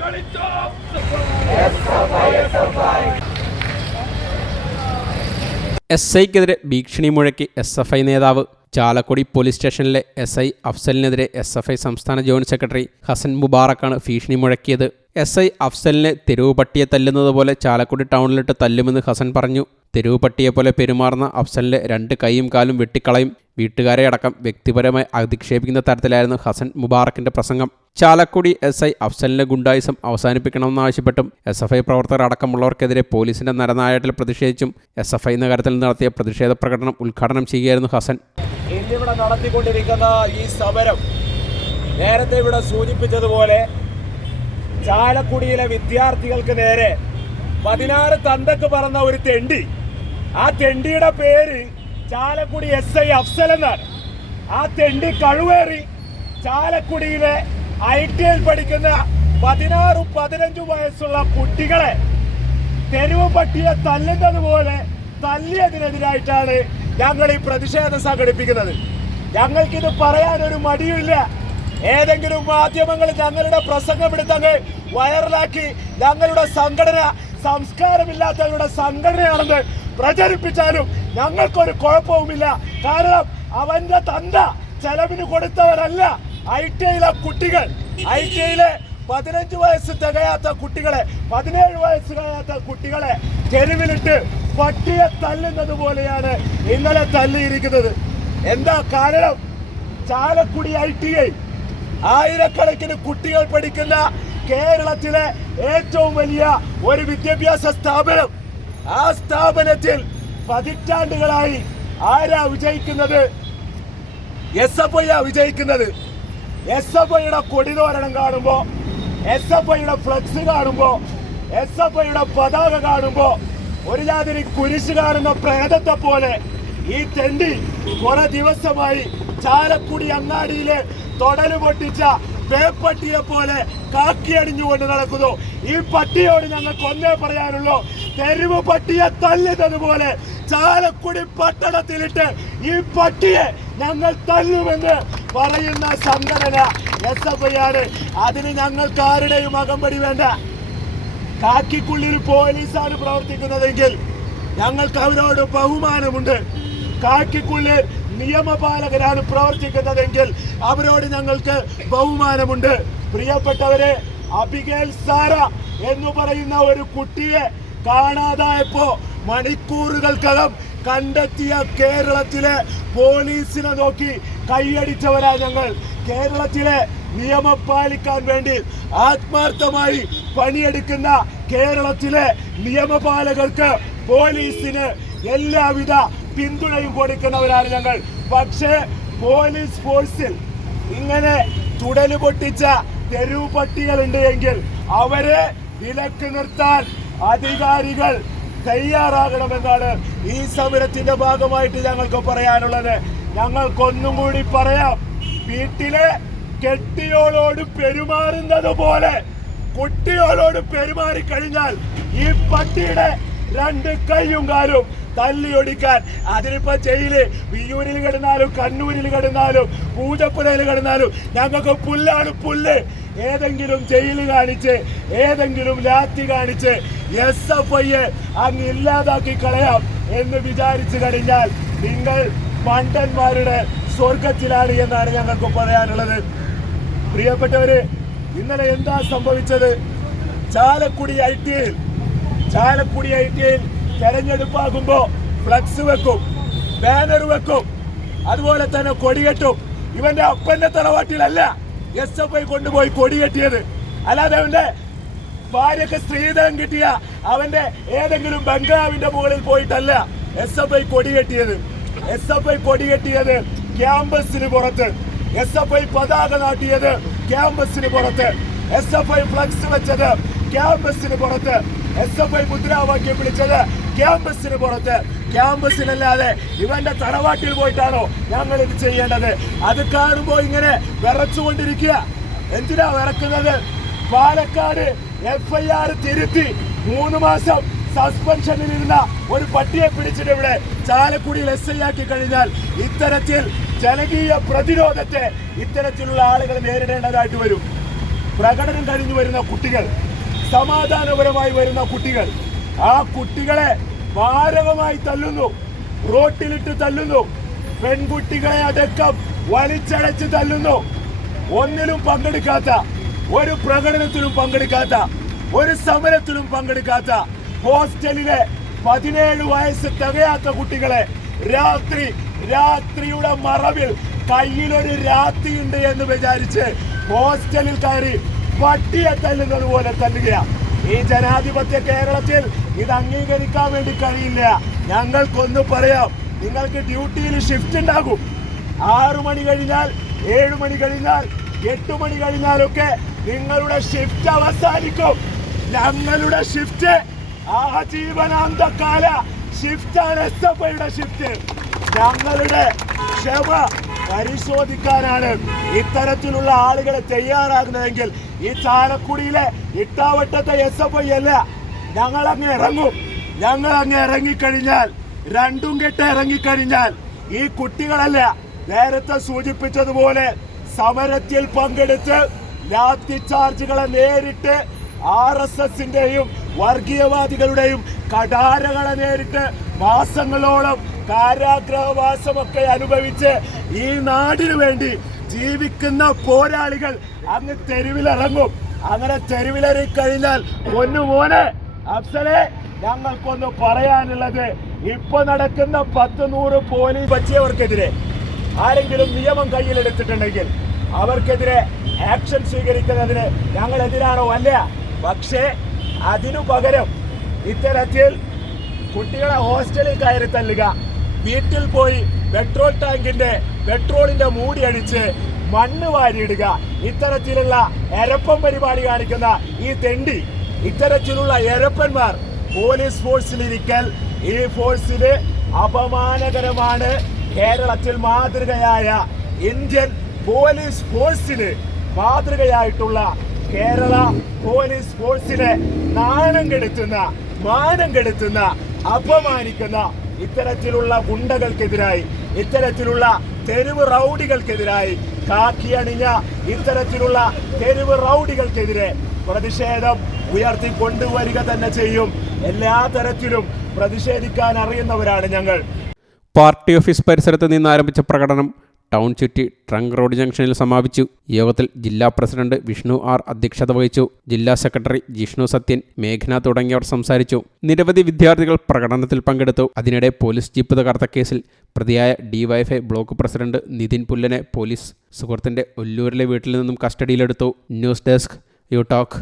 കളിച്ചോ എസ് ഐക്കെതിരെ ഭീഷണി മുഴക്കി എസ് എഫ് ഐ നേതാവ് ചാലക്കുടി പോലീസ് സ്റ്റേഷനിലെ എസ് ഐ അഫ്സലിനെതിരെ എസ് എഫ് ഐ സംസ്ഥാന ജോയിന്റ് സെക്രട്ടറി ഹസൻ മുബാറക്കാണ് ഭീഷണി മുഴക്കിയത്. എസ് ഐ അഫ്സലിനെ തെരുവ് പട്ടിയെ തല്ലുന്നത് പോലെ ചാലക്കുടി ടൗണിലിട്ട് തല്ലുമെന്ന് ഹസൻ പറഞ്ഞു. തെരുവ് പട്ടിയെ പോലെ പെരുമാറുന്ന അഫ്സലിന്റെ രണ്ട് കൈയും കാലും വെട്ടിക്കളയും വീട്ടുകാരെ അടക്കം വ്യക്തിപരമായി അധിക്ഷേപിക്കുന്ന തരത്തിലായിരുന്നു ഹസൻ മുബാറക്കിന്റെ പ്രസംഗം. ചാലക്കുടി എസ് ഐ അഫ്സലിന്റെ ഗുണ്ടായുസം അവസാനിപ്പിക്കണമെന്നാവശ്യപ്പെട്ടും എസ് എഫ് ഐ പ്രവർത്തകർ അടക്കമുള്ളവർക്കെതിരെ പോലീസിന്റെ നരനായാട്ടിൽ പ്രതിഷേധിച്ചും എസ് എഫ് ഐ നഗരത്തിൽ നടത്തിയ പ്രതിഷേധ പ്രകടനം ഉദ്ഘാടനം ചെയ്യുകയായിരുന്നു ഹസൻ. ഇന്നിവിടെ നടത്തിക്കൊണ്ടിരിക്കുന്ന ഈ സമരം നേരത്തെ ഇവിടെ സൂചിപ്പിച്ചതുപോലെ ചാലക്കുടിയിലെ വിദ്യാർത്ഥികൾക്ക് നേരെ പതിനാറ് തന്തക്ക് പറന്ന ഒരു തെണ്ടി. ആ തെണ്ടിയുടെ പേര് ചാലക്കുടി എസ് ഐ അഫ്സൽ എന്നാണ്. ആ തെണ്ടി കഴുവേറി ചാലക്കുടിയിലെ ഐ ടി ഐ പഠിക്കുന്ന പതിനാറും പതിനഞ്ചും വയസ്സുള്ള കുട്ടികളെ തെരുവ് പട്ടിയെ തല്ലുന്നത് പോലെ തല്ലിയതിനെതിരായിട്ടാണ് ഞങ്ങൾ ഈ പ്രതിഷേധം സംഘടിപ്പിക്കുന്നത്. ഞങ്ങൾക്കിത് പറയാൻ ഒരു മടിയില്ല ഏതെങ്കിലും മാധ്യമങ്ങൾ ഞങ്ങളുടെ പ്രസംഗം എടുത്തങ്ങ് വൈറലാക്കി ഞങ്ങളുടെ സംഘടന സംസ്കാരമില്ലാത്തവരുടെ സംഘടനയാണെന്ന് പ്രചരിപ്പിച്ചാലും ഞങ്ങൾക്കൊരു കുഴപ്പവുമില്ല. കാരണം അവന്റെ തന്ത ചെലവിന് കൊടുത്തവരല്ല. ഐ ടി ഐയിലെ കുട്ടികൾ ഐ ടി ഐയിലെ പതിനഞ്ച് വയസ്സ് തികയാത്ത കുട്ടികളെ പതിനേഴ് വയസ്സ് തികയാത്ത കുട്ടികളെ തെരുവിലിട്ട് പട്ടിയെ തല്ലുന്നത് പോലെയാണ് ഇന്നലെ തല്ലിയിരിക്കുന്നത്. എന്താ കാരണം? ചാലക്കുടി ഐ ടി ഐ ആയിരക്കണക്കിന് കുട്ടികൾ പഠിക്കുന്ന കേരളത്തിലെ ഏറ്റവും വലിയ ഒരു വിദ്യാഭ്യാസ സ്ഥാപനം. ആ സ്ഥാപനത്തിൽ പതിറ്റാണ്ടുകളായി ആരാ വിജയിക്കുന്നത്? എസ് എഫ് ഐ വിജയിക്കുന്നത്. എസ് എഫ് ഐയുടെ കൊടിതോരണം കാണുമ്പോ എസ് എഫ് ഐയുടെ ഫ്ലക്സ് കാണുമ്പോ എസ് എഫ് ഐയുടെ പതാക കാണുമ്പോ ഒരു ജാതിരി കുരിശ് കാണുന്ന പ്രേതത്തെ പോലെ ഈ തെണ്ടി കുറെ ദിവസമായി ചാലക്കുടി അങ്ങാടിയിലെ തൊടൽ പൊട്ടിച്ച പേപ്പട്ടിയെ പോലെ കാക്കിയടിഞ്ഞുകൊണ്ട് നടക്കുന്നു. ഈ പട്ടിയോട് ഞങ്ങൾക്ക് ഒന്നേ പറയാനുള്ളൂ. തെരുവ് പട്ടിയെ തല്ലുന്നത് പോലെ ചാലക്കുടി പട്ടണത്തിലിട്ട് ഈ പട്ടിയെ ഞങ്ങൾ തല്ലുമെന്ന് പറയുന്ന സംഘടന എസ് എഫ് ഐ ആണ് അതിന് ഞങ്ങൾക്ക് ആരുടെയും അകമ്പടി വേണ്ട. കാക്കിക്കുള്ളിൽ പോലീസാണ് പ്രവർത്തിക്കുന്നതെങ്കിൽ ഞങ്ങൾക്ക് അവരോട് ബഹുമാനമുണ്ട്. കാക്കിക്കുള്ളിൽ നിയമപാലകരാണ് പ്രവർത്തിക്കുന്നതെങ്കിൽ അവരോട് ഞങ്ങൾക്ക് ബഹുമാനമുണ്ട്. പ്രിയപ്പെട്ടവരെ അബിഗേൽ സാറ എന്ന് പറയുന്ന ഒരു കുട്ടിയെ കാണാതായപ്പോ മണിക്കൂറുകൾക്കകം കണ്ടെത്തിയ കേരളത്തിലെ പോലീസിനെ നോക്കി കൈയടിച്ചവരാ ഞങ്ങൾ. കേരളത്തിലെ നിയമം പാലിക്കാൻ വേണ്ടി ആത്മാർത്ഥമായി പണിയെടുക്കുന്ന കേരളത്തിലെ നിയമപാലകർക്ക് പോലീസിന് എല്ലാവിധ പിന്തുണയും കൊടുക്കുന്നവരാണ് ഞങ്ങൾ. പക്ഷേ പോലീസ് ഫോഴ്സിൽ ഇങ്ങനെ തുടൽ പൊട്ടിച്ച തെരുവ് പട്ടികളുണ്ട് എങ്കിൽ അവരെ വിലക്ക് നിർത്താൻ അധികാരികൾ തയ്യാറാകണമെന്നാണ് ഈ സമരത്തിന്റെ ഭാഗമായിട്ട് ഞങ്ങൾക്ക് പറയാനുള്ളത്. ഞങ്ങൾക്കൊന്നും കൂടി പറയാം. വീട്ടിലെ കെട്ടിയോളോട് പെരുമാറുന്നത് പോലെ കുട്ടിയോളോട് പെരുമാറി കഴിഞ്ഞാൽ ഈ പട്ടിയുടെ രണ്ട് കൈയും കാലും തല്ലിയൊടിക്കാൻ അതിനിപ്പോ ജയിൽ വിയൂരിൽ കിടന്നാലും കണ്ണൂരിൽ കിടന്നാലും പൂജപ്പുരയിൽ കിടന്നാലും ഞങ്ങൾക്ക് പുല്ലാണ് പുല്ല്. ഏതെങ്കിലും ജയിൽ കാണിച്ച് ഏതെങ്കിലും ലാത്തി കാണിച്ച് എസ് എഫ് ഐയെ അങ്ങ് ഇല്ലാതാക്കി കളയാം എന്ന് വിചാരിച്ചു കഴിഞ്ഞാൽ നിങ്ങൾ മണ്ടന്മാരുടെ സ്വർഗത്തിലാണ് എന്നാണ് ഞങ്ങൾക്ക് പറയാനുള്ളത്. പ്രിയപ്പെട്ടവര് ഇന്നലെ എന്താ സംഭവിച്ചത്? ചാലക്കുടി ഐ ടിയിൽ ചാലക്കുടി ഐ ടിയിൽ തെരഞ്ഞെടുപ്പാകുമ്പോ ഫ്ലക്സ് വെക്കും ബാനർ വെക്കും അതുപോലെ തന്നെ കൊടികെട്ടും. ഇവന്റെ അപ്പന്റെ തറവാട്ടിലല്ല എസ് എഫ് ഐ കൊണ്ടുപോയി കൊടികെട്ടിയത്. അല്ലാതെ അവന്റെ ഭാര്യക്ക് സ്ത്രീധനം കിട്ടിയ അവന്റെ ഏതെങ്കിലും ബംഗ്ലാവിന്റെ മുകളിൽ പോയിട്ടല്ല എസ് എഫ് ഐ കൊടികെട്ടിയത്. എസ് എഫ് ഐ കൊടികെട്ടിയത് ക്യാമ്പസിന് പുറത്ത്. എസ് എഫ് ഐ പതാക നാട്ടിയത് ക്യാമ്പസിന് പുറത്ത്. എസ് എഫ് ഐ ഫ്ലക്സ് വെച്ചത് ക്യാമ്പസിന് പുറത്ത്. എസ് എഫ് ഐ മുദ്രാവാക്യം വിളിച്ചത് ക്യാമ്പസിന് പുറത്ത്. ക്യാമ്പസിലല്ലാതെ ഇവന്റെ തറവാട്ടിൽ പോയിട്ടാണോ ഞങ്ങൾ ഇത് ചെയ്യേണ്ടത്? അത് കാണുമ്പോ ഇങ്ങനെ വിറച്ചുകൊണ്ടിരിക്കുക. എന്തിനാ വിറക്കുന്നത്? പാലക്കാട് എഫ് ഐ ആർ തിരുത്തി മൂന്ന് മാസം സസ്പെൻഷനിലിരുന്ന ഒരു പട്ടിയെ പിടിച്ചിട്ട് ഇവിടെ ചാലക്കുടിയിൽ എസ് ഐ ആക്കി കഴിഞ്ഞാൽ ഇത്തരത്തിൽ ജനകീയ പ്രതിരോധത്തെ ഇത്തരത്തിലുള്ള ആളുകൾ നേരിടേണ്ടതായിട്ട് വരും. പ്രകടനം കഴിഞ്ഞു വരുന്ന കുട്ടികൾ സമാധാനപരമായി വരുന്ന കുട്ടികൾ ആ കുട്ടികളെ മാരകമായി തല്ലുന്നു റോട്ടിലിട്ട് തല്ലുന്നു പെൺകുട്ടികളെ അടക്കം വലിച്ചടച്ച് തല്ലുന്നു. ഒന്നിലും പങ്കെടുക്കാത്ത ഒരു പ്രകടനത്തിലും പങ്കെടുക്കാത്ത ഒരു സമരത്തിലും പങ്കെടുക്കാത്ത ഹോസ്റ്റലിലെ പതിനേഴ് വയസ്സ് തികയാത്ത കുട്ടികളെ രാത്രി രാത്രിയുടെ മറവിൽ കയ്യിലൊരു രാത്രിയുണ്ട് എന്ന് വിചാരിച്ച് ഹോസ്റ്റലിൽ കയറി പട്ടിയെ തല്ലുന്നത് പോലെ തല്ലുകയാണ് ഈ ജനാധിപത്യ കേരളത്തിൽ ഇത് അംഗീകരിക്കാൻ വേണ്ടി കഴിയില്ല. ഞങ്ങൾക്കൊന്ന് പറയാം നിങ്ങൾക്ക് ഡ്യൂട്ടിയിൽ ഷിഫ്റ്റ് ഉണ്ടാകും. ആറു മണി കഴിഞ്ഞാൽ ഏഴു മണി കഴിഞ്ഞാൽ എട്ട് മണി കഴിഞ്ഞാലൊക്കെ നിങ്ങളുടെ ഷിഫ്റ്റ് അവസാനിക്കും. ഞങ്ങളുടെ ഷിഫ്റ്റ് ആജീവനാന്തകാല ഷിഫ്റ്റാണ് എസ് എഫ് ഐയുടെ ഷിഫ്റ്റ് ഞങ്ങളുടെ ക്ഷമ പരിശോധിക്കാനാണ് ഇത്തരത്തിലുള്ള ആളുകളെ തയ്യാറാകുന്നതെങ്കിൽ ഈ ചാലക്കുടിയിലെ ഇട്ടാവട്ടത്തെ എസ് എഫ് ഐ അല്ല. ഞങ്ങൾ അങ്ങ് ഇറങ്ങും. ഞങ്ങൾ അങ്ങ് ഇറങ്ങിക്കഴിഞ്ഞാൽ രണ്ടും കെട്ട് ഇറങ്ങിക്കഴിഞ്ഞാൽ ഈ കുട്ടികളല്ല നേരത്തെ സൂചിപ്പിച്ചതുപോലെ സമരത്തിൽ പങ്കെടുത്ത് ലാത്തി ചാർജുകളെ നേരിട്ട് ആർ എസ് എസിന്റെയും വർഗീയവാദികളുടെയും കടാരകളെ നേരിട്ട് മാസങ്ങളോളം കാരാഗ്രഹവാസമൊക്കെ അനുഭവിച്ച് ഈ നാടിനു വേണ്ടി ജീവിക്കുന്ന പോരാളികൾ അങ്ങ് തെരുവിലിറങ്ങും. അങ്ങനെ തെരുവിലിറങ്ങി കഴിഞ്ഞാൽ ഒന്ന് മോനെ അഫ്സലെ ഞങ്ങൾക്കൊന്ന് പറയാനുള്ളത് ഇപ്പൊ നടക്കുന്ന പത്ത് നൂറ് പോലീസ് പറ്റിയവർക്കെതിരെ ആരെങ്കിലും നിയമം കയ്യിലെടുത്തിട്ടുണ്ടെങ്കിൽ അവർക്കെതിരെ ആക്ഷൻ സ്വീകരിക്കുന്നതിന് ഞങ്ങൾ എതിരാണോ അല്ല പക്ഷേ അതിനു പകരം ഇത്തരത്തിൽ കുട്ടികളെ ഹോസ്റ്റലിൽ കയറി തല്ലുക വീട്ടിൽ പോയി പെട്രോൾ ടാങ്കിന്റെ പെട്രോളിന്റെ മൂടി അടിച്ച് മണ്ണ് വാരിയിടുക ഇത്തരത്തിലുള്ള എരപ്പം പരിപാടി കാണിക്കുന്ന ഈ തെണ്ടി ഇത്തരത്തിലുള്ള എരപ്പന്മാർ പോലീസ് ഫോഴ്സിലിരിക്കൽ ഈ ഫോഴ്സിന് അപമാനകരമാണ്. കേരളത്തിൽ മാതൃകയായ ഇന്ത്യൻ പോലീസ് ഫോഴ്സിന് മാതൃകയായിട്ടുള്ള കേരള പോലീസ് ഫോഴ്സിനെ നാണം കെടുത്തുന്ന മാനം കെടുത്തുന്ന അപമാനിക്കുന്ന ഇത്തരത്തിലുള്ള ഗുണ്ടകൾക്കെതിരായി ഇത്തരത്തിലുള്ള തെരുവ് റൗഡികൾക്കെതിരായി കാക്കിയണിഞ്ഞ ഇത്തരത്തിലുള്ള തെരുവ് റൗഡികൾക്കെതിരെ പ്രതിഷേധം ഉയർത്തി കൊണ്ടുവരിക തന്നെ ചെയ്യും. എല്ലാ തരത്തിലും പ്രതിഷേധിക്കാൻ അറിയുന്നവരാണ് ഞങ്ങൾ. പാർട്ടി ഓഫീസ് പരിസരത്ത് നിന്ന് ആരംഭിച്ച പ്രകടനം ടൗൺ ചുറ്റി ട്രങ്ക് റോഡ് ജംഗ്ഷനിൽ സമാപിച്ചു. യോഗത്തിൽ ജില്ലാ പ്രസിഡന്റ് വിഷ്ണു ആർ അധ്യക്ഷത വഹിച്ചു. ജില്ലാ സെക്രട്ടറി ജിഷ്ണു സത്യൻ മേഘന തുടങ്ങിയവർ സംസാരിച്ചു. നിരവധി വിദ്യാർത്ഥികൾ പ്രകടനത്തിൽ പങ്കെടുത്തു. അതിനിടെ പോലീസ് ജീപ്പ് തകർത്ത കേസിൽ പ്രതിയായ ഡിവൈഎഫ്ഐ ബ്ലോക്ക് പ്രസിഡന്റ് നിതിൻ പുല്ലനെ പോലീസ് സുഹൃത്തിന്റെ ഒല്ലൂരിലെ വീട്ടിൽ നിന്നും കസ്റ്റഡിയിലെടുത്തു. News desk you talk